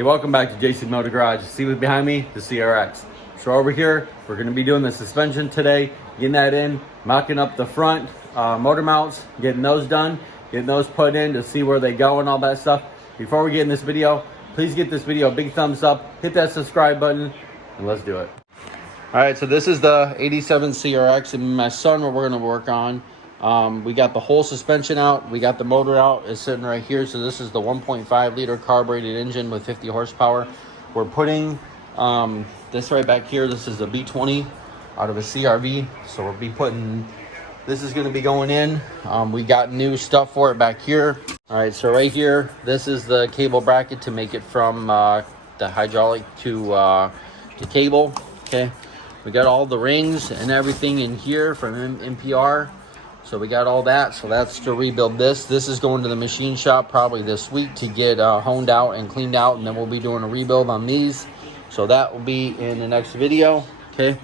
Hey, welcome back to JC Motor Garage. See what's behind me? The CRX. So over here, we're going to be doing the suspension today, getting that in, mocking up the front motor mounts, getting those done, getting those put in to see where they go and all that stuff. Before we get in this video, please get this video a big thumbs up, hit that subscribe button, and let's do it. All right, so this is the 87 CRX and my son, what we're going to work on. We got the whole suspension out, we got the motor out, it's sitting right here. So this is the 1.5 liter carbureted engine with 50 horsepower. We're putting this right back here. This is a B20 out of a CRV, so we'll be putting, this is going to be going in. We got new stuff for it back here. All right, so right here, this is the cable bracket to make it from the hydraulic to cable. Okay, we got all the rings and everything in here from NPR. So we got all that, so that's to rebuild this. This is going to the machine shop probably this week to get honed out and cleaned out, and then we'll be doing a rebuild on these. So that will be in the next video, okay?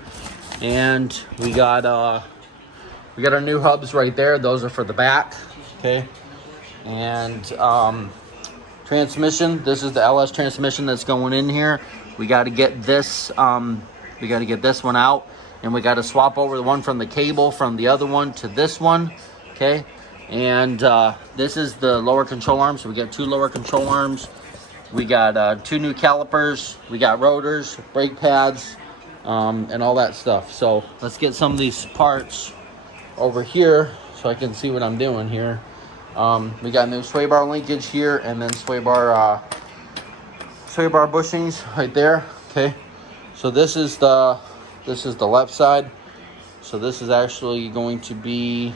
And we got our new hubs right there. Those are for the back, okay? And transmission, this is the LS transmission that's going in here. We got to get this, this one out. And we got to swap over the one from the cable from the other one to this one, okay? And this is the lower control arm. So we got two lower control arms. We got two new calipers. We got rotors, brake pads, and all that stuff. So let's get some of these parts over here so I can see what I'm doing here. We got new sway bar linkage here, and then sway bar bushings right there, okay? So this is the left side. So this is actually going to be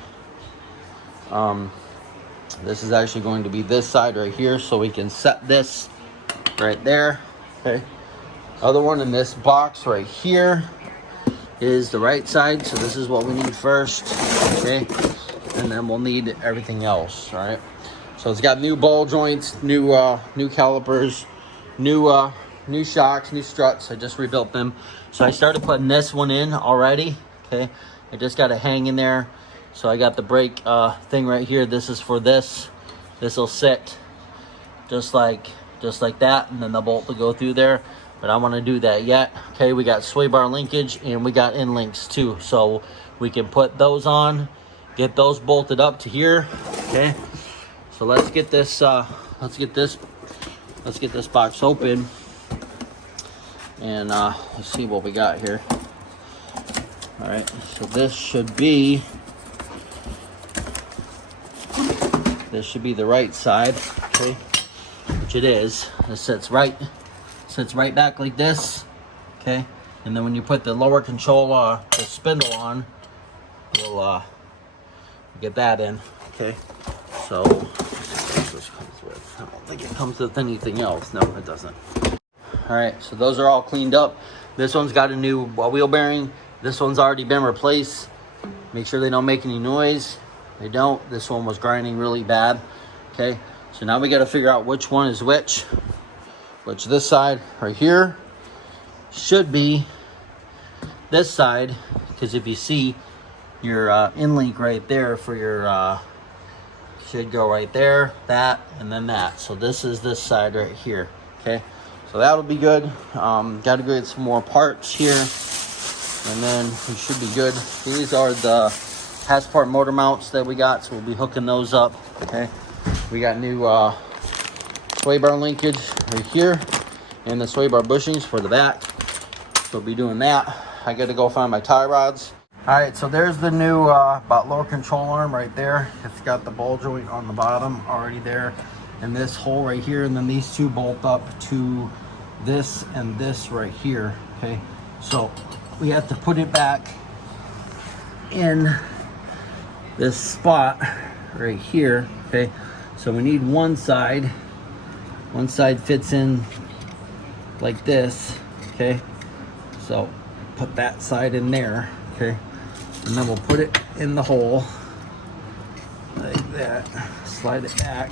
this side right here, so we can set this right there, okay? Other one in this box right here is the right side, so this is what we need first, okay? And then we'll need everything else. All right, so it's got new ball joints, new calipers, new shocks, new struts. I just rebuilt them. So I started putting this one in already, okay? I just got to hang in there. So I got the brake thing right here. This is for this. This will sit just like that, and then the bolt will go through there. But I want to do that yet. Okay, we got sway bar linkage and we got end links too. So we can put those on, get those bolted up to here, okay? So let's get this box open. And let's see what we got here. All right, so this should be the right side, okay? Which it is. It sits right back like this, okay? And then when you put the lower control, the spindle on, we'll get that in, okay? So this comes with. I don't think it comes with anything else. No, it doesn't. All right, so those are all cleaned up. This one's got a new wheel bearing. This one's already been replaced. Make sure they don't make any noise. They don't. This one was grinding really bad. Okay, so now we got to figure out which one is which. Which this side right here should be this side, because if you see your in link right there for your should go right there, that, and then that. So this is this side right here. Okay. So that'll be good. Got to go get some more parts here, and then we should be good. These are the hasport motor mounts that we got, so we'll be hooking those up. Okay, we got new sway bar linkage right here, and the sway bar bushings for the back. So we'll be doing that. I got to go find my tie rods. All right, so there's the new lower control arm right there. It's got the ball joint on the bottom already there. And this hole right here, and then these two bolt up to this and this right here, okay? So we have to put it back in this spot right here, okay? So we need one side fits in like this, okay? So put that side in there, okay? And then we'll put it in the hole like that, slide it back,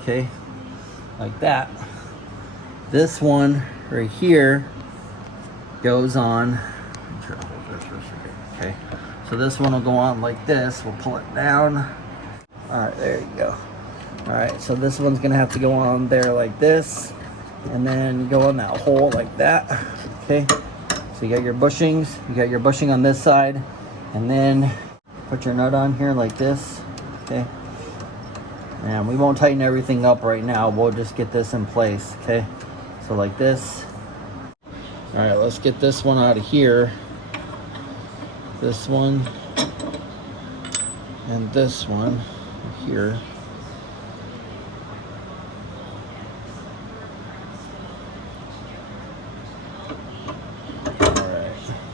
okay, like that. This one right here goes on. Okay, so this one will go on like this. We'll pull it down. All right, there you go. All right, so this one's gonna have to go on there like this, and then go in that hole like that. Okay, so you got your bushings, you got your bushing on this side, and then put your nut on here like this. Okay, and we won't tighten everything up right now, we'll just get this in place. Okay, so like this. All right, let's get this one out of here, this one, and this one here.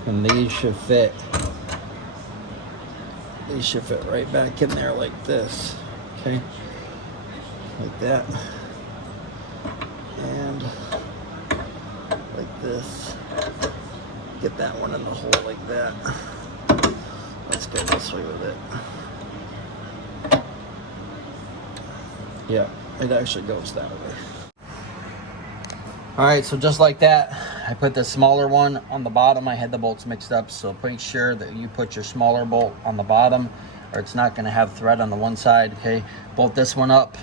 And these should fit. These should fit right back in there like this. Okay, like that, and like this. Get that one in the hole like that. Let's go this way with it. Yeah, it actually goes that way. All right, so just like that, I put the smaller one on the bottom. I had the bolts mixed up, so make sure that you put your smaller bolt on the bottom or it's not gonna have thread on the one side. Okay, bolt this one up.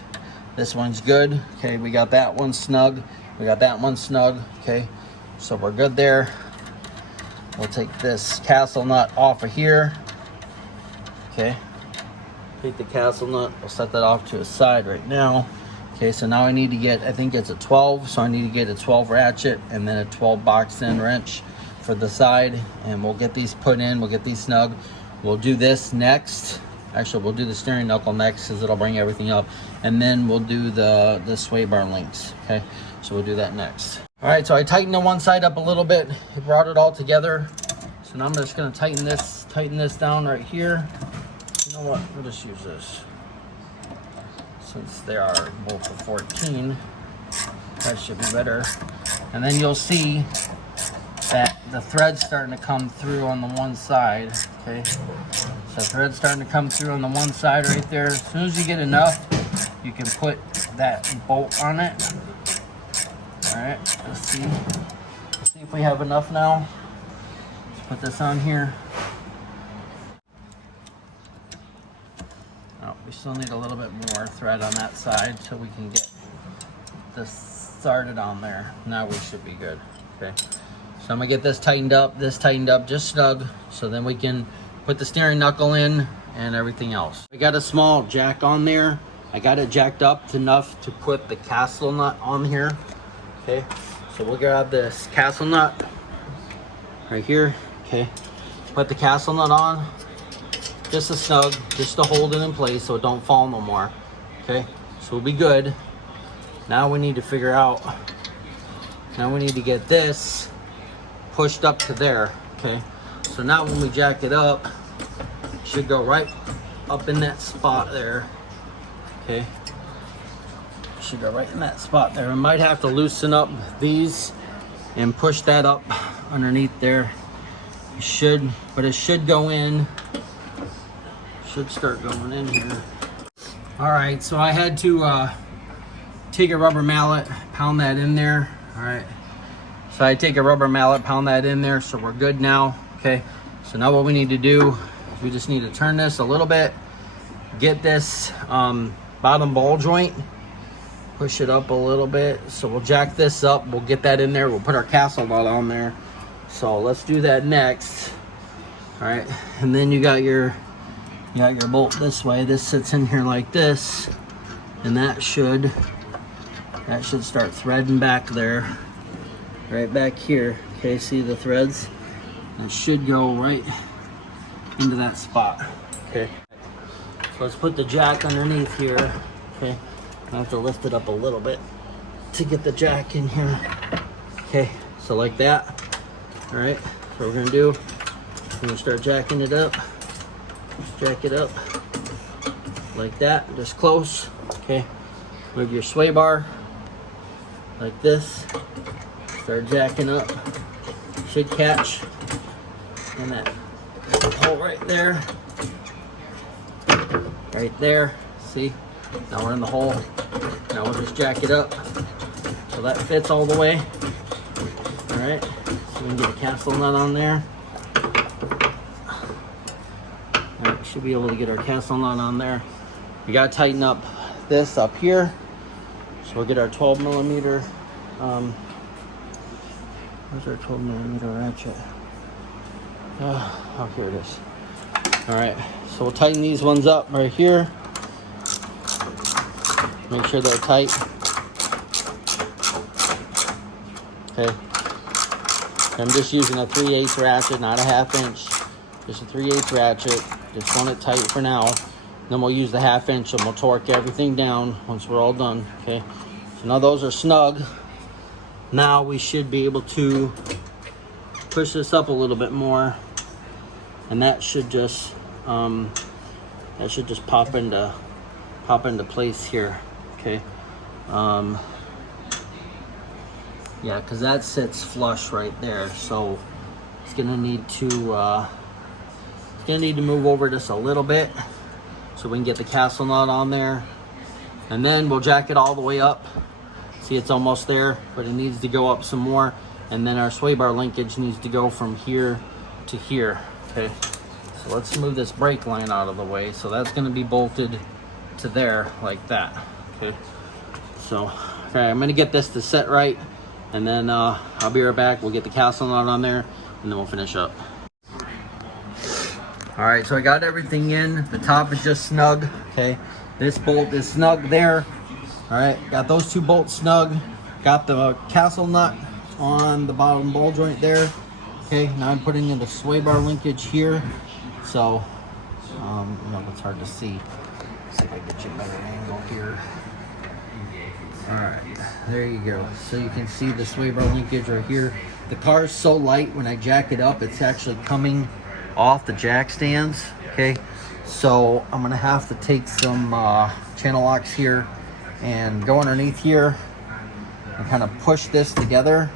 This one's good. Okay, we got that one snug. We got that one snug. Okay, so we're good there. We'll take this castle nut off of here. Okay, take the castle nut. We'll set that off to a side right now. Okay, so now I need to get, I think it's a 12, so I need to get a 12 ratchet and then a 12 box end wrench for the side, and we'll get these put in, we'll get these snug. We'll do this next. Actually, we'll do the steering knuckle next because it'll bring everything up, and then we'll do the sway bar links. Okay, so we'll do that next. All right, so I tightened the one side up a little bit. It brought it all together. So now I'm just gonna tighten this down right here. You know what, we'll just use this. Since they are both a 14, that should be better. And then you'll see that the thread's starting to come through on the one side. Okay, so thread's starting to come through on the one side right there. As soon as you get enough, you can put that bolt on it. All right, let's see if we have enough now. Let's put this on here. We still need a little bit more thread on that side so we can get this started on there. Now we should be good. Okay, so I'm gonna get this tightened up just snug, so then we can put the steering knuckle in and everything else. I got a small jack on there. I got it jacked up enough to put the castle nut on here. Okay, so we'll grab this castle nut right here. Okay, put the castle nut on. Just a snug, just to hold it in place so it don't fall no more. Okay, so we'll be good. Now we need to figure out, now we need to get this pushed up to there. Okay, so now when we jack it up, it should go right up in that spot there. Okay, it should go right in that spot there. I might have to loosen up these and push that up underneath there. It should, but it should go in. Should start going in here. All right, so I had to take a rubber mallet, pound that in there. All right, so I take a rubber mallet, pound that in there, so we're good now. Okay, so now what we need to do is we just need to turn this a little bit, get this bottom ball joint, push it up a little bit. So we'll jack this up, we'll get that in there, we'll put our castle nut on there. So let's do that next. All right, and then you got your bolt this way. This sits in here like this, and that should start threading back there, right back here. Okay, see the threads? It should go right into that spot. Okay, so let's put the jack underneath here. Okay, I have to lift it up a little bit to get the jack in here. Okay, so like that. All right, so what we're gonna do, we're gonna start jacking it up. Just jack it up like that, just close. Okay, move your sway bar like this, start jacking up. Should catch in that hole right there, see, now we're in the hole. Now we'll just jack it up so that fits all the way. All right, so we can get a castle nut on there. Should be able to get our castle nut on there. We got to tighten up this up here. So we'll get our 12 millimeter Where's our 12mm ratchet? Oh, here it is. All right, so we'll tighten these ones up right here. Make sure they're tight. Okay. I'm just using a 3/8 ratchet, not a 1/2 inch. Just a 3/8 ratchet. Just want it tight for now. Then we'll use the 1/2 inch and we'll torque everything down once we're all done. Okay. So now those are snug. Now we should be able to push this up a little bit more, and that should just pop into place here. Okay. Yeah, because that sits flush right there, so it's gonna need to move over just a little bit so we can get the castle nut on there, and then we'll jack it all the way up. See, it's almost there, but it needs to go up some more, and then our sway bar linkage needs to go from here to here. Okay, so let's move this brake line out of the way. So that's going to be bolted to there like that. Okay, so okay, I'm going to get this to set right, and then I'll be right back. We'll get the castle nut on there, and then we'll finish up. All right, so I got everything in. The top is just snug. Okay, this bolt is snug there. All right, got those two bolts snug. Got the castle nut on the bottom ball joint there. Okay, now I'm putting in the sway bar linkage here. So, no, it's hard to see. Let's see if I get you a better angle here. All right, there you go. So you can see the sway bar linkage right here. The car is so light, when I jack it up, it's actually coming off the jack stands. Okay, so I'm gonna have to take some channel locks here and go underneath here and kind of push this together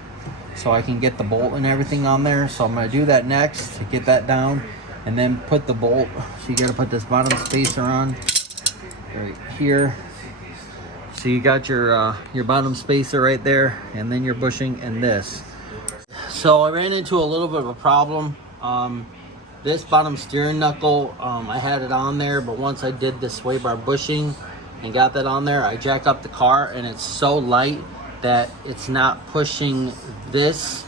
so I can get the bolt and everything on there. So I'm going to do that next to get that down, and then put the bolt. So you got to put this bottom spacer on right here. So you got your bottom spacer right there, and then your bushing and this. So I ran into a little bit of a problem. This bottom steering knuckle, I had it on there, but once I did the sway bar bushing and got that on there, I jacked up the car, and it's so light that it's not pushing this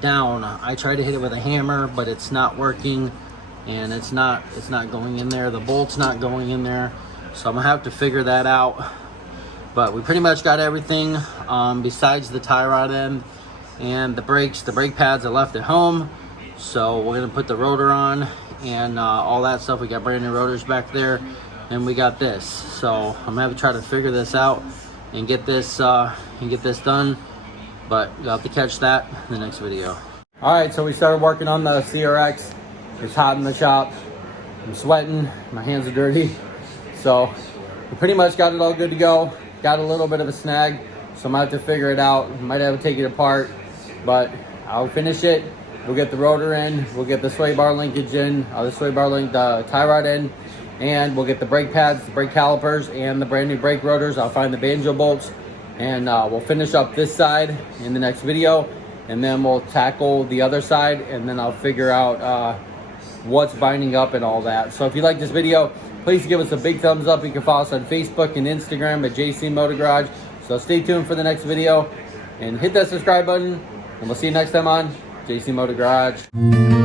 down. I tried to hit it with a hammer, but it's not working, and it's not going in there. The bolt's not going in there, so I'm gonna have to figure that out. But we pretty much got everything besides the tie rod end and the brakes. The brake pads I left at home, so we're gonna put the rotor on and all that stuff. We got brand new rotors back there, and we got this. So I'm gonna have to try to figure this out and get this done, but you'll have to catch that in the next video. All right, so we started working on the CRX. It's hot in the shop. I'm sweating, my hands are dirty. So we pretty much got it all good to go. Got a little bit of a snag, so I'm gonna have to figure it out. Might have to take it apart, but I'll finish it. We'll get the rotor in, we'll get the sway bar linkage in, the sway bar link, the tie rod in, and we'll get the brake pads, the brake calipers, and the brand new brake rotors. I'll find the banjo bolts, and we'll finish up this side in the next video, and then we'll tackle the other side, and then I'll figure out what's binding up and all that. So if you like this video, please give us a big thumbs up. You can follow us on Facebook and Instagram at JC Motor Garage. So stay tuned for the next video, and hit that subscribe button, and we'll see you next time on JC Motor Garage.